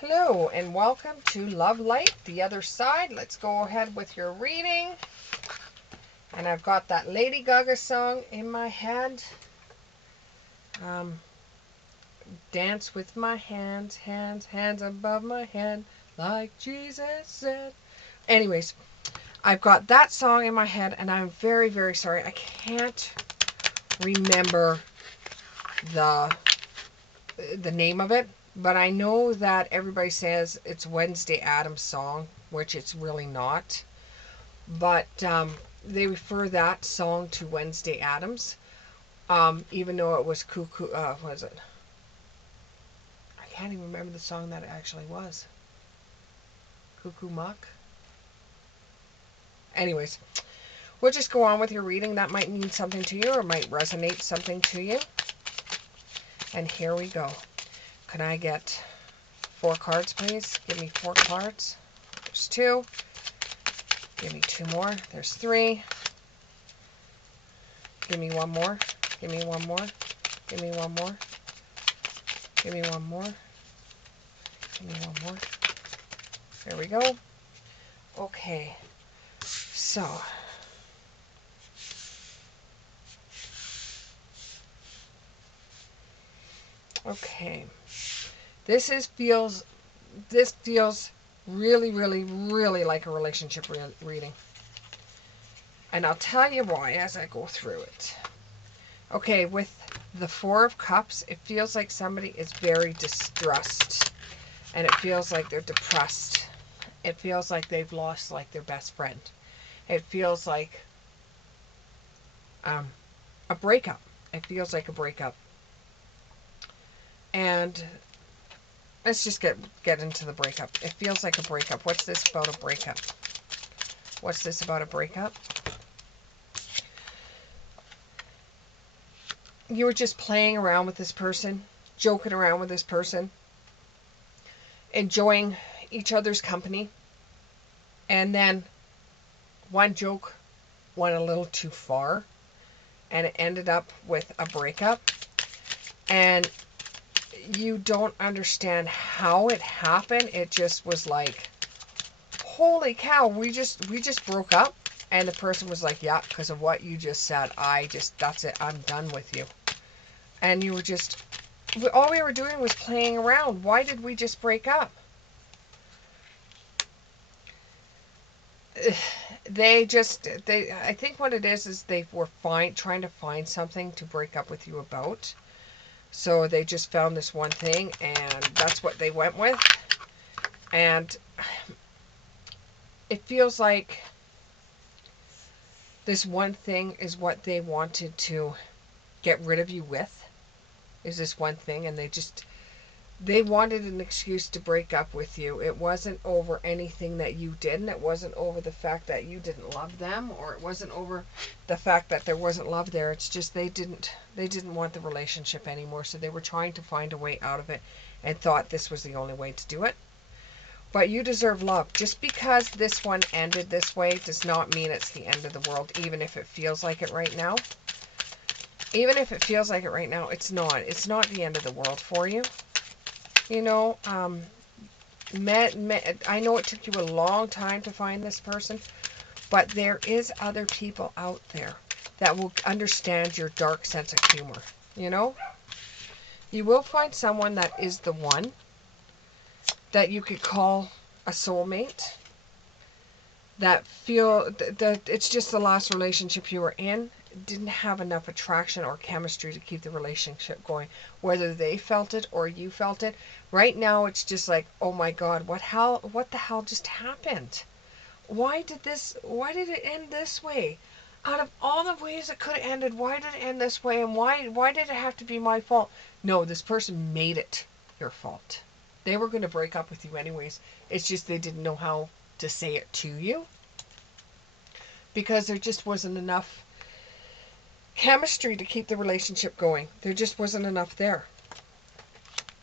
Hello and welcome to Love Light, the other side. Let's go ahead with your reading. And I've got that Lady Gaga song in my head. Dance with my hands, hands above my head, like Jesus said. Anyways, I've got that song in my head and I'm very, very sorry. I can't remember the name of it. But I know that everybody says it's Wednesday Addams' song, which it's really not. But they refer that song to Wednesday Addams, even though it was Cuckoo. What is it? I can't even remember the song that it actually was. Cuckoo Muck. Anyways, we'll just go on with your reading. That might mean something to you or might resonate something to you. And here we go. Can I get 4 cards, please? Give me 4 cards. There's 2. Give me 2 more. There's 3. Give me 1 more. Give me 1 more. Give me 1 more. Give me 1 more. Give me 1 more. There we go. Okay. So. Okay. This feels really, really, really like a relationship reading. And I'll tell you why as I go through it. Okay, with the 4 of Cups, it feels like somebody is very distressed. And it feels like they're depressed. It feels like they've lost like their best friend. It feels like a breakup. It feels like a breakup. And let's just get into the breakup. It feels like a breakup. What's this about a breakup? What's this about a breakup? You were just playing around with this person, joking around with this person, enjoying each other's company, and then one joke went a little too far, and it ended up with a breakup, and you don't understand how it happened. It just was like, holy cow, we just broke up. And the person was like, yeah, because of what you just said. That's it. I'm done with you. And you were just, all we were doing was playing around. Why did we just break up? I think what it is they were trying to find something to break up with you about. So they just found this one thing and that's what they went with. And it feels like this one thing is what they wanted to get rid of you with, is this one thing, and they wanted an excuse to break up with you. It wasn't over anything that you did, and it wasn't over the fact that you didn't love them, or it wasn't over the fact that there wasn't love there. It's just they didn't want the relationship anymore, so they were trying to find a way out of it and thought this was the only way to do it. But you deserve love. Just because this one ended this way does not mean it's the end of the world, even if it feels like it right now. Even if it feels like it right now, it's not. It's not the end of the world for you. You know, I know it took you a long time to find this person, but there is other people out there that will understand your dark sense of humor. You know? You will find someone that is the one that you could call a soulmate, that it's just the last relationship you were in didn't have enough attraction or chemistry to keep the relationship going, whether they felt it or you felt it. Right now it's just like, oh my god, what the hell just happened? Why did it end this way? Out of all the ways it could have ended, why did it end this way? And why did it have to be my fault? No, this person made it your fault. They were going to break up with you anyways. It's just they didn't know how to say it to you, because there just wasn't enough chemistry to keep the relationship going. There just wasn't enough there.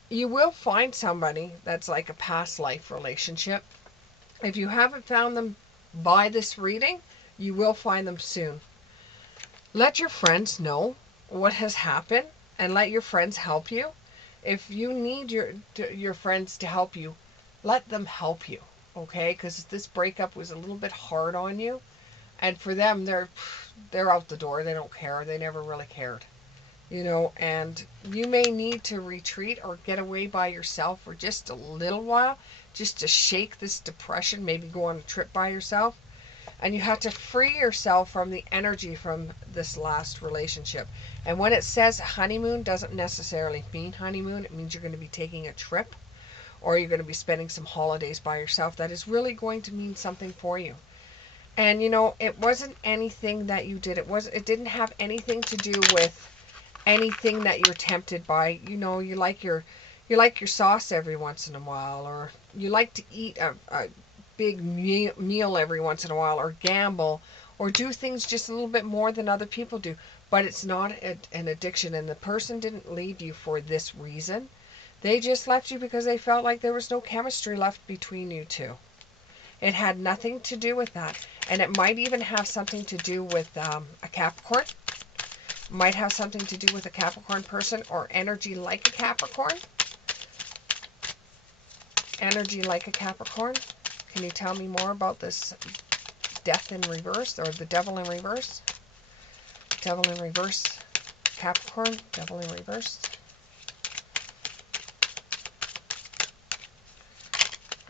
You will find somebody that's like a past life relationship. If you haven't found them by this reading, you will find them soon. Let your friends know what has happened and let your friends help you. If you need your friends to help you, let them help you, okay? Because this breakup was a little bit hard on you. And for them, they're out the door. They don't care. They never really cared. You know, and you may need to retreat or get away by yourself for just a little while, just to shake this depression, maybe go on a trip by yourself. And you have to free yourself from the energy from this last relationship. And when it says honeymoon, doesn't necessarily mean honeymoon. It means you're going to be taking a trip, or you're going to be spending some holidays by yourself. That is really going to mean something for you. And you know, it wasn't anything that you did. It didn't have anything to do with anything that you're tempted by. You know, you like your sauce every once in a while, or you like to eat a big meal every once in a while, or gamble, or do things just a little bit more than other people do. But it's not an addiction, and the person didn't leave you for this reason. They just left you because they felt like there was no chemistry left between you two. It had nothing to do with that. And it might even have something to do with a Capricorn. Might have something to do with a Capricorn person, or energy like a Capricorn. Energy like a Capricorn. Can you tell me more about this death in reverse, or the devil in reverse? Devil in reverse, Capricorn, devil in reverse.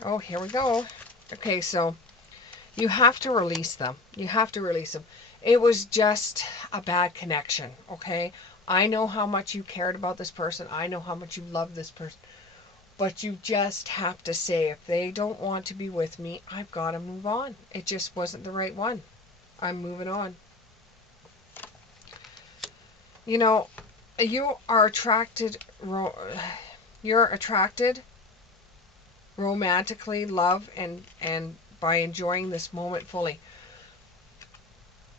Oh, here we go. Okay, so you have to release them. You have to release them. It was just a bad connection, okay? I know how much you cared about this person. I know how much you love this person. But you just have to say, if they don't want to be with me, I've got to move on. It just wasn't the right one. I'm moving on. You know, you are attracted, you're attracted romantically, love, and by enjoying this moment fully.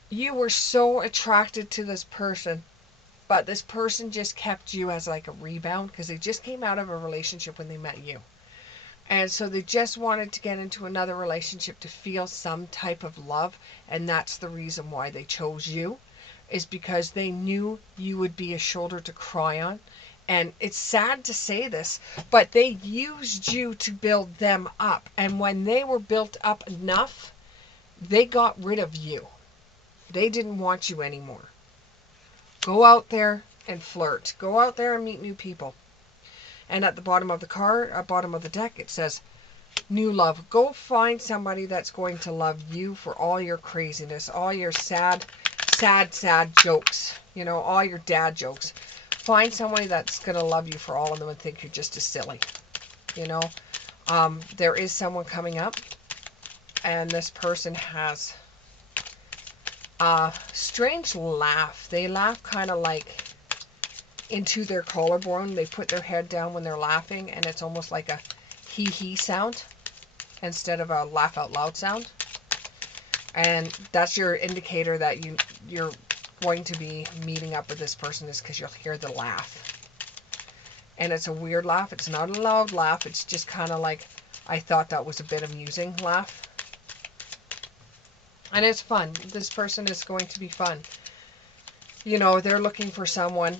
You were so attracted to this person, but this person just kept you as like a rebound, because they just came out of a relationship when they met you. And so they just wanted to get into another relationship to feel some type of love. And that's the reason why they chose you, is because they knew you would be a shoulder to cry on. And it's sad to say this, but they used you to build them up. And when they were built up enough, they got rid of you. They didn't want you anymore. Go out there and flirt. Go out there and meet new people. And at the bottom of the card, at the bottom of the deck, it says, new love. Go find somebody that's going to love you for all your craziness, all your sad jokes, you know, all your dad jokes. Find somebody that's going to love you for all of them and think you're just as silly, you know. There is someone coming up, and this person has a strange laugh. They laugh kind of like into their collarbone. They put their head down when they're laughing, and it's almost like a hee sound instead of a laugh out loud sound. And that's your indicator that you're going to be meeting up with this person, is because you'll hear the laugh. And it's a weird laugh. It's not a loud laugh. It's just kind of like, I thought that was a bit amusing laugh. And it's fun. This person is going to be fun. You know, they're looking for someone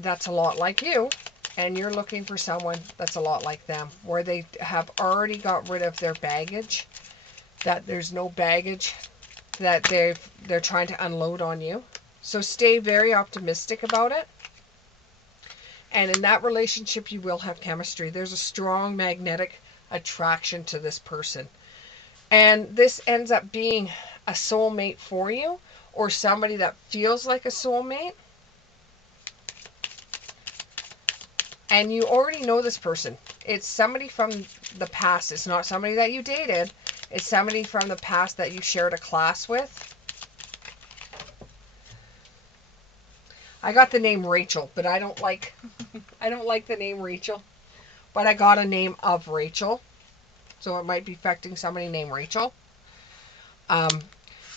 that's a lot like you, and you're looking for someone that's a lot like them, where they have already got rid of their baggage, that there's no baggage that they're trying to unload on you. So stay very optimistic about it. And in that relationship, you will have chemistry. There's a strong magnetic attraction to this person. And this ends up being a soulmate for you, or somebody that feels like a soulmate. And you already know this person. It's somebody from the past. It's not somebody that you dated. It's somebody from the past that you shared a class with. I got the name Rachel, but I don't like the name Rachel. But I got a name of Rachel. So it might be affecting somebody named Rachel.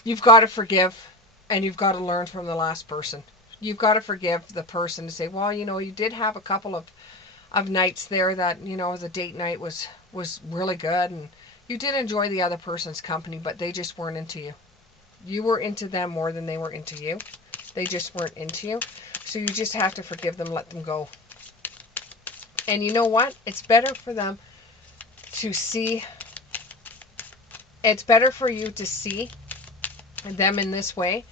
You've got to forgive, and you've got to learn from the last person. You've got to forgive the person to say, well, you know, you did have a couple of nights there that, you know, the date night was really good, and you did enjoy the other person's company, but they just weren't into you. You were into them more than they were into you. They just weren't into you. So you just have to forgive them, let them go. And you know what? It's better for them to see, it's better for you to see them in this way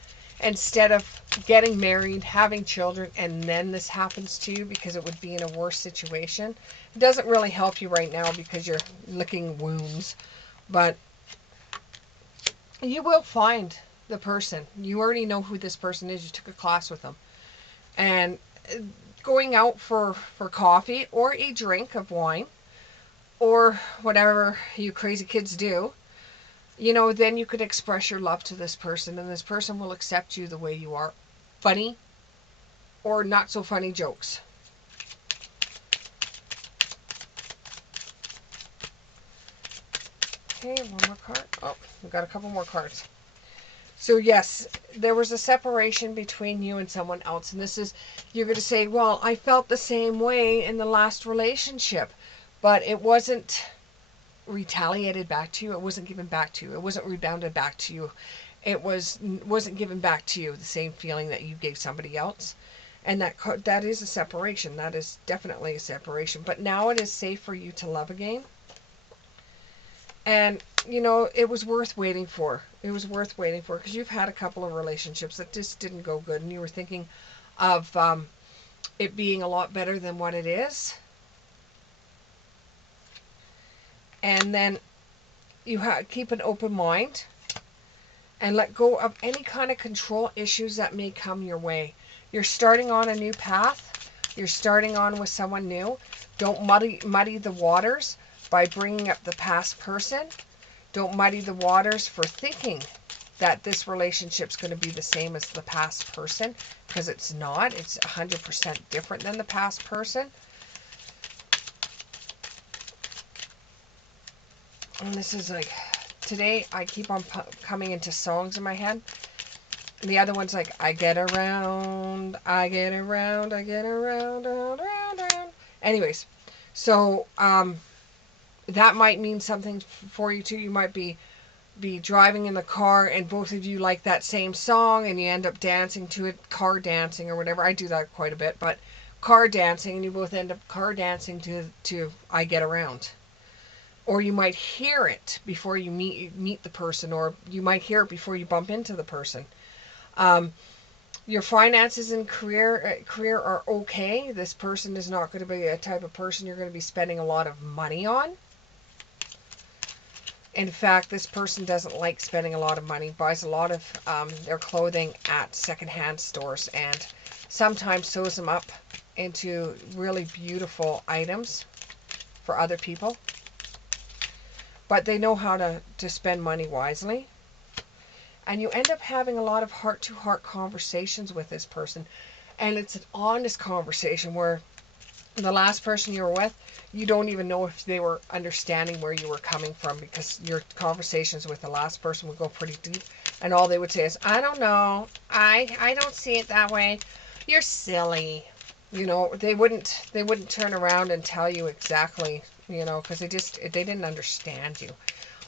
instead of getting married, having children, and then this happens to you, because it would be in a worse situation. It doesn't really help you right now because you're licking wounds, but you will find the person. You already know who this person is. You took a class with them. And going out for coffee or a drink of wine or whatever you crazy kids do, you know, then you could express your love to this person, and this person will accept you the way you are. Funny or not so funny jokes. Okay, one more card. Oh, we've got a couple more cards. So yes, there was a separation between you and someone else. And this is, you're going to say, well, I felt the same way in the last relationship, but it wasn't retaliated back to you. It wasn't given back to you. It wasn't rebounded back to you. It wasn't given back to you, the same feeling that you gave somebody else. And that is a separation. That is definitely a separation. But now it is safe for you to love again. And, you know, it was worth waiting for. It was worth waiting for, because you've had a couple of relationships that just didn't go good, and you were thinking of it being a lot better than what it is. And then you keep an open mind and let go of any kind of control issues that may come your way. You're starting on a new path. You're starting on with someone new. Don't muddy the waters by bringing up the past person. Don't muddy the waters for thinking that this relationship's going to be the same as the past person, because it's not. It's 100% different than the past person. And this is like, today I keep on coming into songs in my head. And the other one's like, I get around, I get around, I get around, around, around, around. Anyways, so that might mean something for you too. You might be driving in the car and both of you like that same song, and you end up dancing to it, car dancing or whatever. I do that quite a bit, but car dancing, and you both end up car dancing to I Get Around. Or you might hear it before you meet the person, or you might hear it before you bump into the person. Your finances and career are okay. This person is not going to be a type of person you're going to be spending a lot of money on. In fact, this person doesn't like spending a lot of money, buys a lot of their clothing at secondhand stores, and sometimes sews them up into really beautiful items for other people. But they know how to spend money wisely. And you end up having a lot of heart-to-heart conversations with this person. And it's an honest conversation where the last person you were with, you don't even know if they were understanding where you were coming from, because your conversations with the last person would go pretty deep. And all they would say is, I don't know. I don't see it that way. You're silly. You know, they wouldn't turn around and tell you exactly, you know, because they didn't understand you.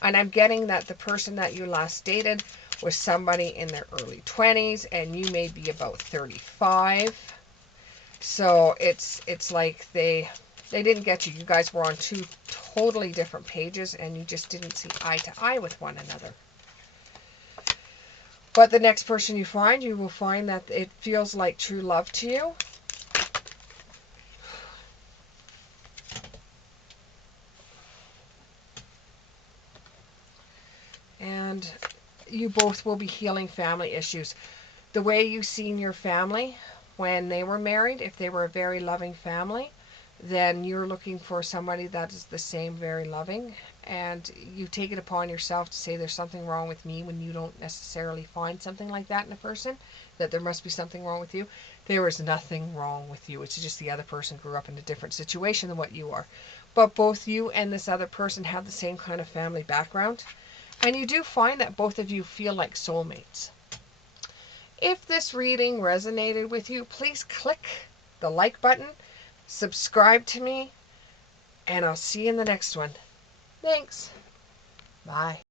And I'm getting that the person that you last dated was somebody in their early 20s, and you may be about 35. So it's like they didn't get you. You guys were on two totally different pages, and you just didn't see eye to eye with one another. But the next person you find, you will find that it feels like true love to you. And you both will be healing family issues. The way you've seen your family when they were married, if they were a very loving family, then you're looking for somebody that is the same, very loving. And you take it upon yourself to say there's something wrong with me when you don't necessarily find something like that in a person, that there must be something wrong with you. There is nothing wrong with you. It's just the other person grew up in a different situation than what you are. But both you and this other person have the same kind of family background. And you do find that both of you feel like soulmates. If this reading resonated with you, please click the like button, subscribe to me, and I'll see you in the next one. Thanks. Bye.